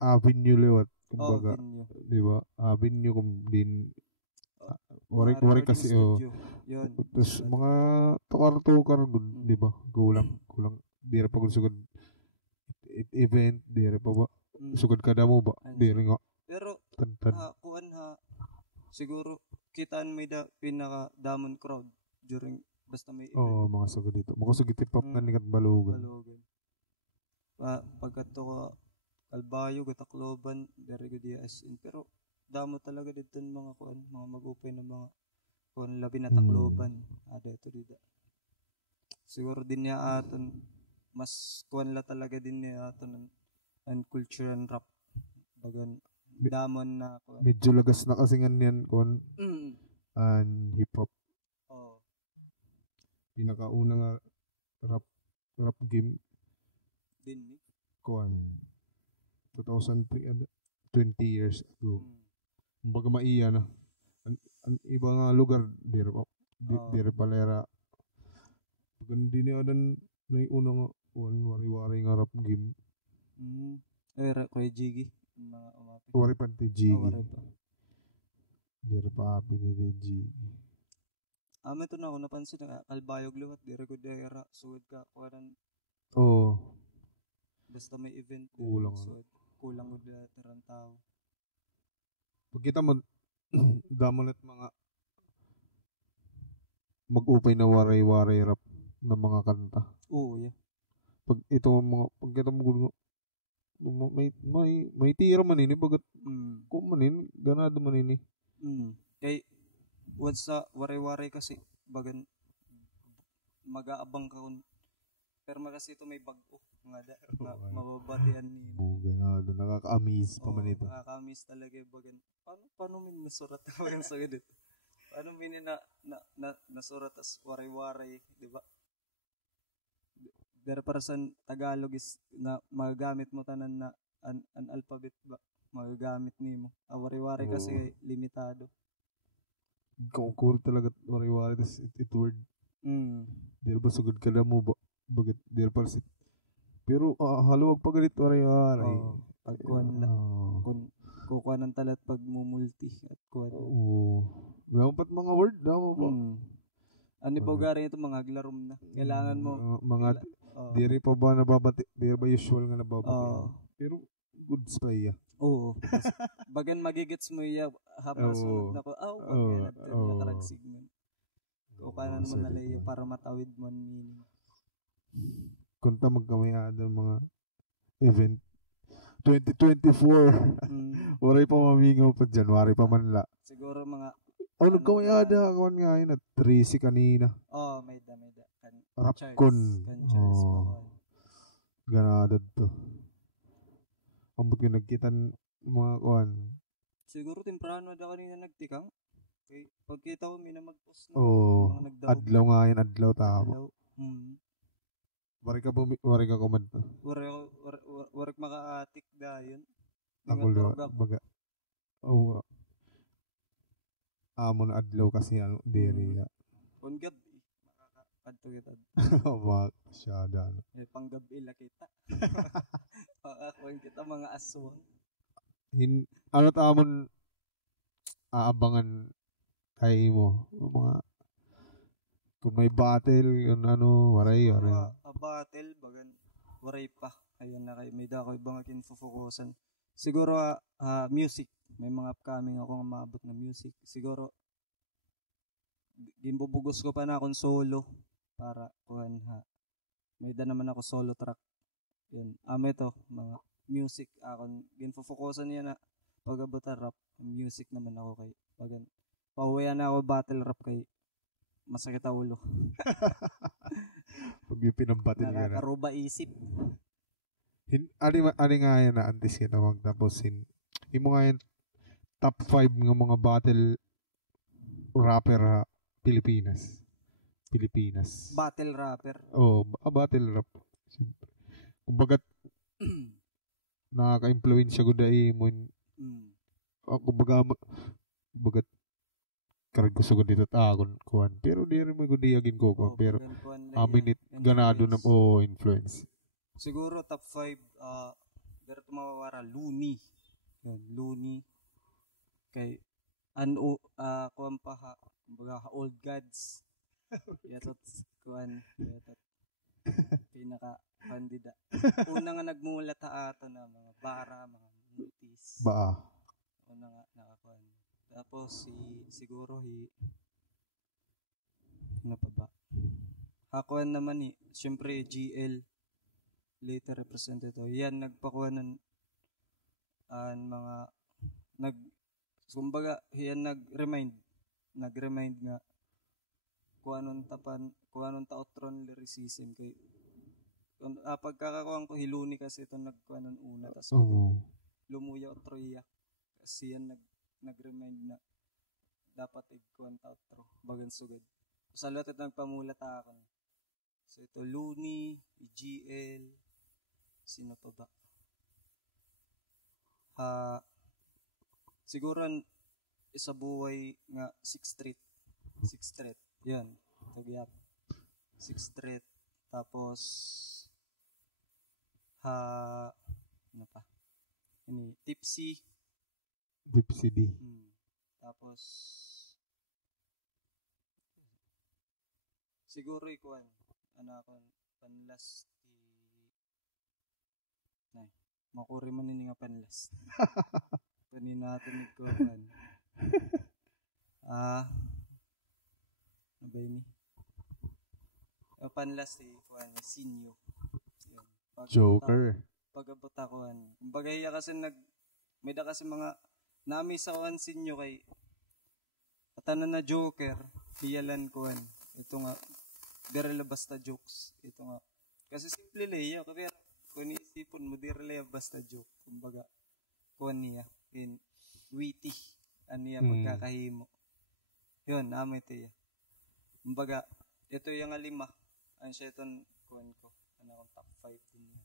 avenue lewat kumbaga di ba avenue kum din wari kasi tapos mga tukar di ba kulang di ra pag sugod event di ra pa ba sugod kada mo ba di ra nga pero kuan siguro kitaan may pinaka damon crowd during basta may event mga sugod dito makasugod hip-hop nga ni Katbalogan pagkato ko Kalbayog, Tacloban, dari ko di as in. Pero damo talaga dito mga kuan, mga mag-open na mga kuan labi na Tacloban. Dito dito. Siguro din niya aton mas kuan la talaga din niya aton and culture and rap. Bagan damon na kuan. Medyo lagas na kasi nga niyan kuan. And hip hop. Pinakauna nga rap game din ni kuan 2003 20 years ago. Kumbaga maiya na. Iba nga lugar dire pa Oo. dire palera gandi ni adan na una nga wari-wari nga rap game Ay, Kuya Jiggy. Yung mga umapi. wari pa ti Jiggy Wari pa. dire pa api ni Jiggy May ito na ako napansin na kalbayog liwat. Dire ko dera. Suwad ka. oh Basta may event. Kulang. Suwad. Kulang ko dila tirang tao. pagkita mo damonet mga mag-upay na waray-waray rap na mga kanta Oo, yeah. pag kita mo may tira man ini bagat kung manin ganado man ini Kay once sa waray-waray kasi bagan mag-aabang ka kun pero kasi ito may bago nga mababatian ni ganado nakaka-amaze pa man ito nakaka-amaze talaga bagan paano min nasurat bagan sa ganito paano min nasurat as waray-waray di ba pero para sa Tagalog is na magagamit mo tanan na an alphabet ba magagamit nimo waray-waray kasi limitado kung talaga waray-waray tas it word di ba sugod ka na mo ba bagat di pa si pero haluwag pa galit waray-waray pagkuhan na kung kukuha ng talat pag mumulti at kuha dapat mga word daw ba ano pa gari ito mga aglarom na kailangan mo mga diri pa ba nababati diri ba usual nga nababati pero good pa iya bagan magigits mo iya habang sunod na ko pag karag segment o kanan mo nalayo para matawid mo meaning kunta magkamayadan mga event 2024 waray pa mamingaw pa January pa man la siguro mga nagkamayada ako nga yun at 3 kanina may da Rapcon ganadad to ambot yung nagkitan mga kuhan siguro temprano da kanina nagtikang okay. Pagkita ko may na mag-post na adlaw nga yun adlaw tama wari ka kumad to wari maka-atik da yun nagulo baga amo na adlaw kasi diri kung gabi makakadto kita masyada panggabi la kita makakuha kita mga aswang tamon aabangan kay mo mga kung may battle yun waray battle bagan waray pa ayun na kay may dako ibang kinfofokusan siguro music may mga upcoming ako nga maabot na music siguro gimbubugos ko pa na akong solo para kuhan may da naman ako solo track yun ito mga music akong ginfofokusan niya na pag-abot rap music naman ako kay bagan pauwian na ako battle rap kay masakit ang ulo pag yung pinambatil ka na nakakaruba isip ani nga yan na antis kita magtaposin imo nga yung top 5 ng mga battle rapper Pilipinas battle rapper battle rap kumbagat nakaka-influensya ko dahil mo kumbagat karag gusto ko dito kuhan pero di rin mo gudiyagin ko pero aminit ganado na influence siguro top 5 pero tumawawara Looney kay kuhan pa kumbaga old gods yatot kuhan pinaka kandida una nga nagmulat ato na mga bara mga multis una nga nakakuhan tapos siguro ano pa ba hakuan naman syempre GL later representative yan nagpakuha ng mga kumbaga yan nag-remind nga kung anong taotron lyricism kay pagkakakuhan ko Hiluni kasi ito nagkuha ng una tas lumuya o troya kasi yan nag-remind na dapat igkuhan taotro bagan sugad sa lahat ito nagpamulat ako so ito Looney GL sino pa ba siguro isa buhay nga 6th Street. 6th Street. Yun. Tugyap. 6th Street. Tapos ano pa? Ini Tipsy. Tipsy D. Tapos siguro ikuan ako panlast nay makuri man ini nga panlast. Kunin natin ikuan. Ano ba ini? Panlast ikuan Sinyo. Joker. Pagabot ako kumbaga iya kasi may da kasi mga nami sa kuan Sinyo kay atanan na Joker diyalan kuan ito nga direla basta jokes ito nga kasi simple lang kaya kung iisipon mo direla basta joke kumbaga kuan niya in witty aniya pagkakahimo yun amo ito ya kumbaga ito yung 5 ang siya itong kuan ko akong top 5 din niya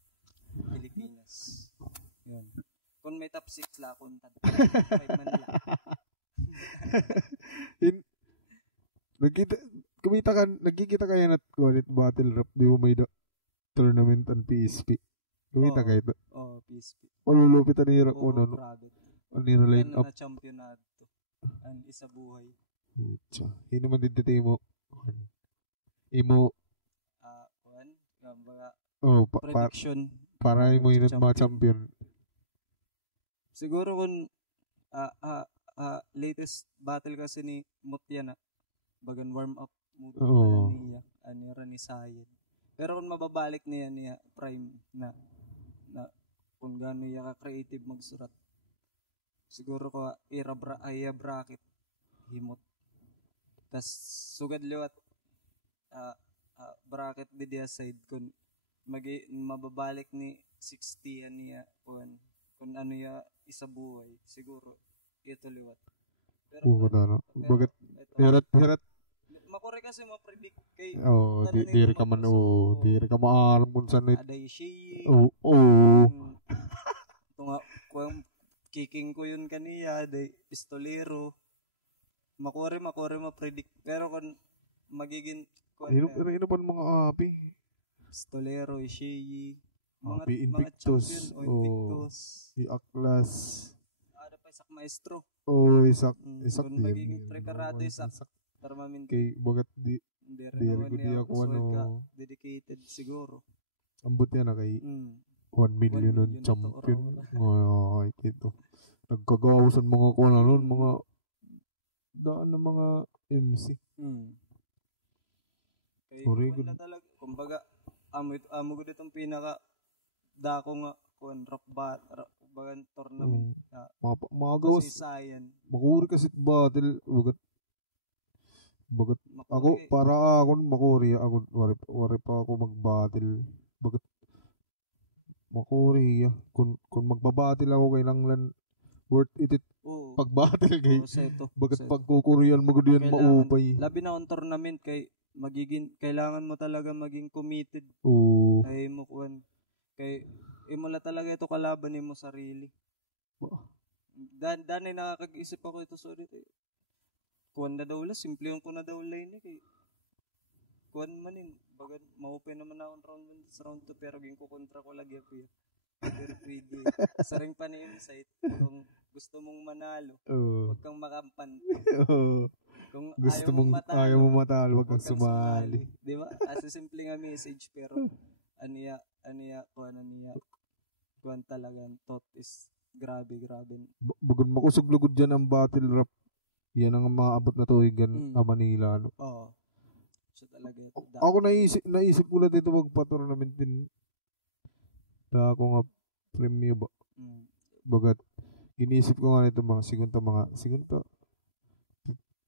Pilipinas yun kung may top 6 la akong top 5 man lang Nagkikita kayo na ulit battle rap, di mo may tournament ang PSP. Kumita kayo ito? Oo, PSP. Malulupit ang hirap ko, no? Grabe. Ang nira-line up. Na championado to. Ang isa buhay. Pucha. Hindi naman din mo. Imo. Mga prediction. Para mo yun mga champion. Siguro kung latest battle kasi ni Mutya na bagan warm up mood niya anira ni Sayen. Pero kung mababalik niya prime na kung gaano niya ka creative magsurat. Siguro ko iya bracket himot. Tas sugad liwat bracket di dia side kung mababalik ni 60 niya kung ano ya isa buhay siguro ito liwat. Pero bakit hirat makore kasi ma-predict kay diri ka man diri ka maarmon sa net aday shi ito nga kung kicking ko yun kaniya aday pistolero makore ma-predict pero kung magiging ino pa mga api pistolero shi mga Invictus i-Aklas ada pa isak maestro isak kung magiging preparado isak kay bagat di ako dedicated siguro ambot yan na kay 1 million ng champion ay kito nagkagawasan mga kuna nun mga daan ng mga MC kay wala talaga kumbaga amo ko ditong pinaka dako nga bagan tournament mga gawas makuri kasi battle bagat ako para ako makuri ako wari pa ako mag-battle bagat makuri kung magbabattle ako kay langlan worth it pag-battle kay bagat pagkukurian mo gud yan maupay labi na on tournament kay kailangan mo talaga maging committed kay mo kuan kay imula talaga ito kalaban nimo sarili dani nakakag-isip ako ito sorry kuan na daw la simple yung kuna daw line kay kuan manin bagan ma-open naman akong round 2 pero ging ko kontra ko lagi ako pero pwede saring pa ni insight kung gusto mong manalo wag kang makampan kung ayaw mo matalo wag kang sumali di ba as simple nga message pero aniya kuan talaga thought is grabe bagon makusog lugod dyan ang battle rap yan ang maabot na tuwigan Manila siya talaga ito ako naisip ko lang dito wag pa tournament din da ako nga premium ba bagat inisip ko nga nito mga sigunta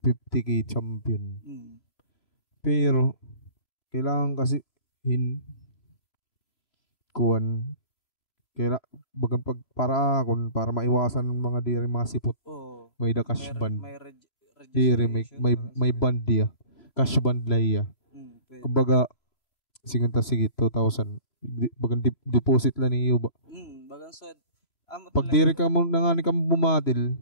50k champion pero kailangan kasi kuan bagan para maiwasan ng mga diri masipot may da cash band diri may band dia cash band laya kumbaga sige 2,000 bagan deposit lang niyo ba bagan sad pag diri ka mo nangani ka bumatil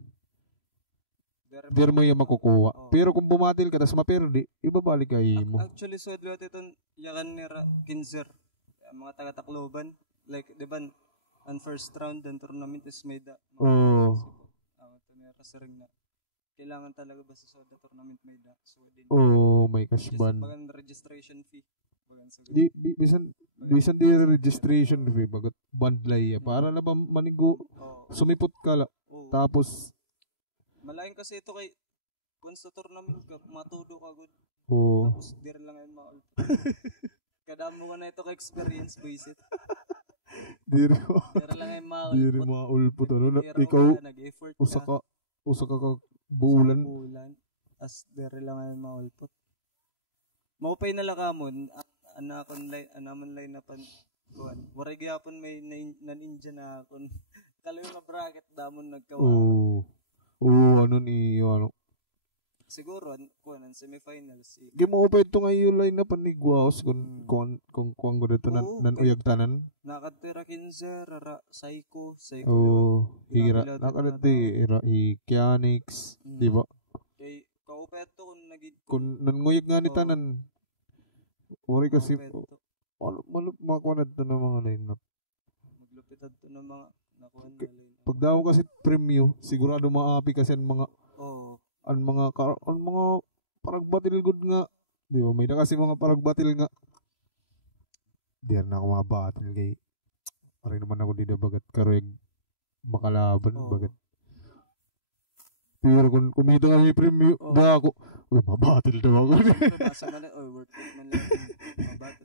Dir mo yung makukuha. Oo. Pero kung bumatil ka, tas maperdi, ibabalik ka mo. Actually, so liwat itong yakan nira Kinzer. Mga taga-Tacloban. Like, di ba, ang first round ng tournament is made Oo. ito nira sa ring na. Kailangan talaga ba sa soda tournament made so din. Oo, may cash ban. Bagan registration fee. Bagan so Bisan di registration fee, bagat bandlay ya. Para na ba manigo, sumipot ka la. Tapos, malaking kasi ito kay kung sa tournament ka, matudo ka good. Oo. Tapos dir lang yan maulpo. Kadamo ka na ito ka-experience based. Dir lang yan maulpo. Diri maulpo to. Ikaw, usa ka buulan. As dir lang yan maulpo. Maupay na lang kamon, anaman line napan. Waray gyapon may naninja na akon. Kaloy nga bracket damon nagkawa. Ano ni ano. Siguro kuan semifinals. Gimo pa ito ngayon line na panigwaos kung ko dito nan uyag tanan. Nakatira Kinzer, Psycho. Hira. Nakadati Kianix, di ba? Kay kaupeto kung nanguyag nga ni tanan. Uri kasi makuanad to ng mga line up. Maglupitad to ng mga nakuha na line up. Pag daw kasi premyo, sigurado maapi kasi ang mga paragbatil good nga. Di ba? May na kasi mga paragbatil nga. Di na ako mga batil kay parin naman ako dito bagat karoy makalaban bagat. Pero kung kumita kami premyo, ba ako, mabatil daw ako. Basa man worth it man lang.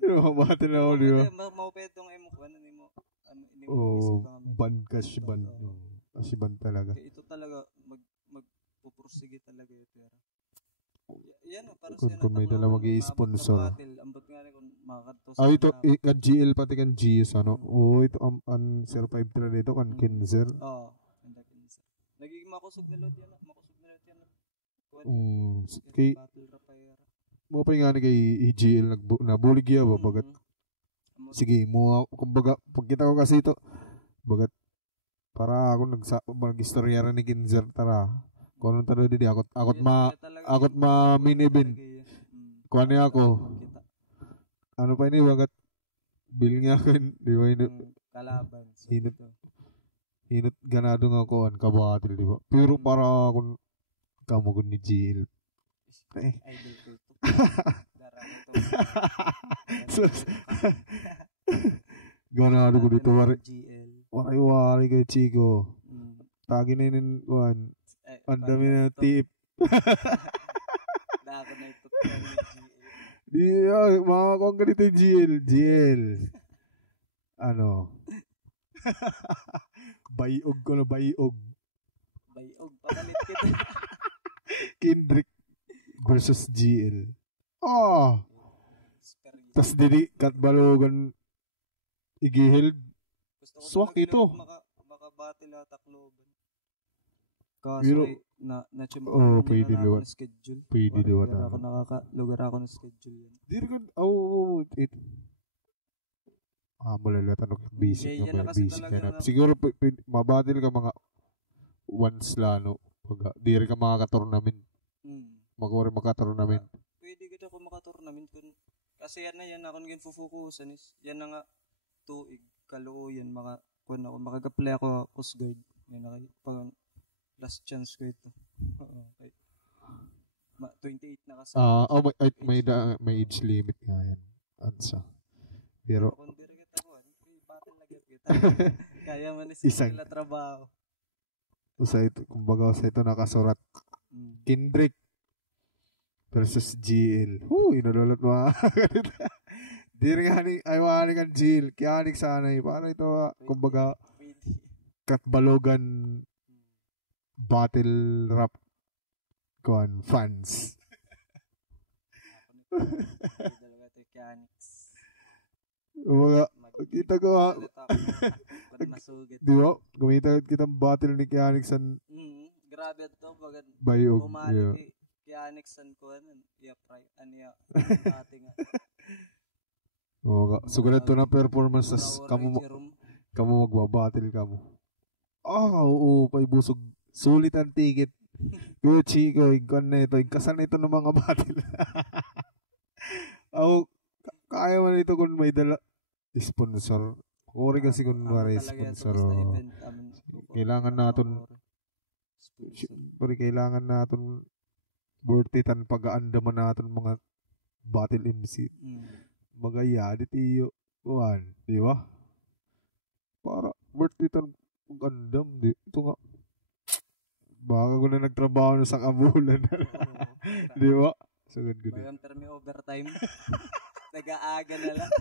Mabatil na ako, di ba? Maupetong ay mo kuan ni mo. Ban cash ban. Cash ban talaga. Okay, ito talaga magpupursige talaga yung pera. Yan para sa kung may dala mag-i-sponsor. Ambot nga kung makakadto. Ito kan GL pati kan GS ano. Ito ang 053 dito kan Kinzer. Kinzer. Nagiging makusog na lot yan. Kay mo pa nga ni kay EGL nabulig ya ba bagat. Sige mo kumbaga pagkita ko kasi ito bagat para ako mag-istorya rin ni Kinzer tara. Kung anong taro didi akot ma main event. Kuha niya ako. Ano pa ini bagat bil nga ako di ba kalaban. Hinot ganado nga ko an kabatil di ba. Pero para akong kamugon ni GL. Idol ko ito. Ganado ko dito wari kay Chico. Tagi na yun kuhan. Ang dami na tip. Dako na ito Di mga kong ganito GL. Ano? Bayog ko na bayog. Pagalit kita. Kendrick versus GL. Tas didi katbalogan igiheld. Swak ito. Makabati na Tacloban. Kaso pwede liwat. Schedule. Pwede liwat. Lugar ako na schedule yan. Diri ko malaliwat ano basic na. Siguro mabatil ka mga once lano. Pag diri ka makaka-tournament. Magwari maka-tournament. Pwede kita ko maka-tournament kasi yan na yan akong ginfufukusan is yan na nga tuig kaluoyan makaka-play ako Coast Guard. Yan na pang last chance ko ito. Okay. 28 na kasi. May age limit nga yan. Ansa. Pero kung diri kita ko, battle lagi kita. Kaya man sila trabaho. Kumbaga sa ito nakasurat. Kendrick versus GL. Inadulot mo. Diri nga ni wani kan GL. Kianik sana para ito kumbaga katbalogan battle rap fans. Mga kita ko di ba? Kumita kitang battle ni Kianix san grabe ito pagad bayog. Bumalik Kianix san ko i-apply aniya ating sugat to na performances kamo magbabattle kamo. Oo, pay busog sulit ang ticket. Kuya Chico, ikaw na ito. Ikasan na ito ng mga battle. Ako, kaya mo na ito kung may dala sponsor. Kuri kasi kung may sponsor. Kailangan natin, siyempre, kailangan natin worth it ang pag-aandaman natin mga battle MC. Magaya, di tiyo. Kuhan, di ba? Para worth it ang pag-andam. Ito nga. Baka ko na nagtrabaho na sa kabulan. Di ba? Sagad ko din. Bayang termi overtime. Nag-aaga na lang.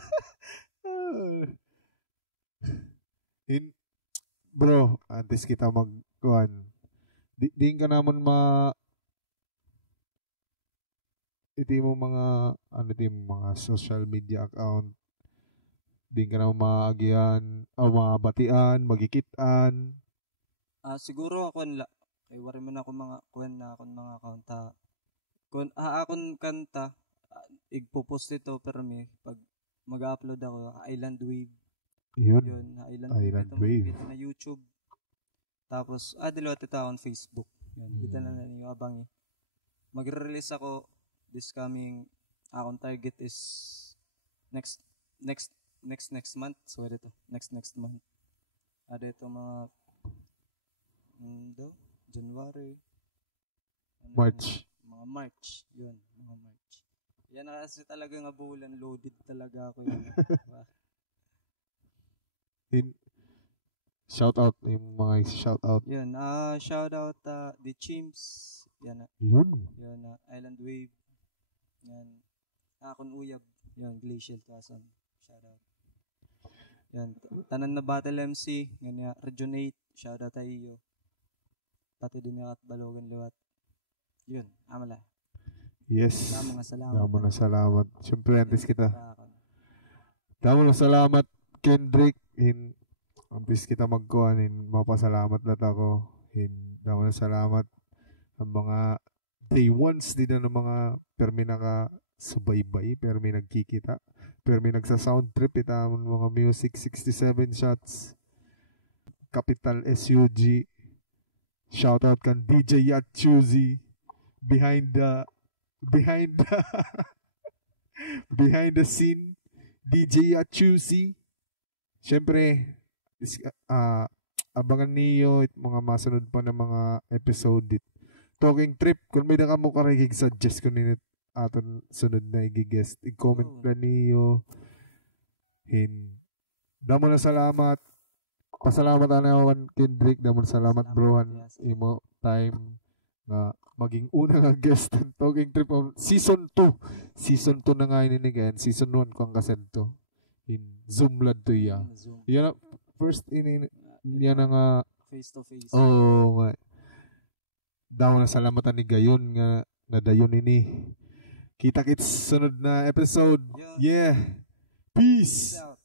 Bro, antes kita magkuhan. Di ka naman iti mo mga mga social media account. Di ka naman maagihan o mabatian, magikitan. Siguro ako nila. Kay wari man ako mga kuwan na akong mga kanta. Kung akong kanta, igpo-post ito pero pag mag-upload ako, Island Wave. Yun, Island Wave. Ito na YouTube. Tapos, dilawat ito on Facebook. Yun, dito na yung abang magre-release ako this coming, akong target is next month. So, ito, next month. Ito mga, January. March. Mga March. Yun, mga March. Yan na kasi talaga nga bulan. Loaded talaga ako yun. Shout out yung mga shout out. Yun, shout out the Chimps. Yan na. Yun. Yun, Island Wave. Yan. Akon Uyab. Yun, Glacial Quezon. Shout out. Yan, tanan na Battle MC. Ganyan, Region 8. Shout out tayo iyo. Pati din at Balogan Liwat. Yun, amala. Yes. Salamat. Damo na salamat. Siyempre, antes kita. Damo na salamat, Kendrick. Antes kita magkuhanin, mapasalamat lahat ako. Damo na salamat. Ang mga day ones din na ng mga permi naka-subaybay, permi nagkikita, permi nagsa-sound trip, itamon mga music, 67 shots. Capital SUG. Shout out kan DJ Yat Choosy behind the scene, DJ Yat Choosy. Siyempre, abangan niyo mga masunod pa ng mga episode Talking Trip. Kung may nakamo karigig, suggest ko ninyo aton sunod na i-guest. I-comment na niyo. Damo na salamat. Pasalamat anawan Kendrick, damon salamat brohan imo time nga maging una nga guest ng Talking Trip of Season 2. Season 2 na nga ini again. Season 1 ko ang kasento. Zoom lad to ya. Yan first yan nga face to face. Oh, nga. Daw na salamatan ni gayon nga nadayon ini. Kita-kits sunod na episode. Yeah. Peace. Peace out.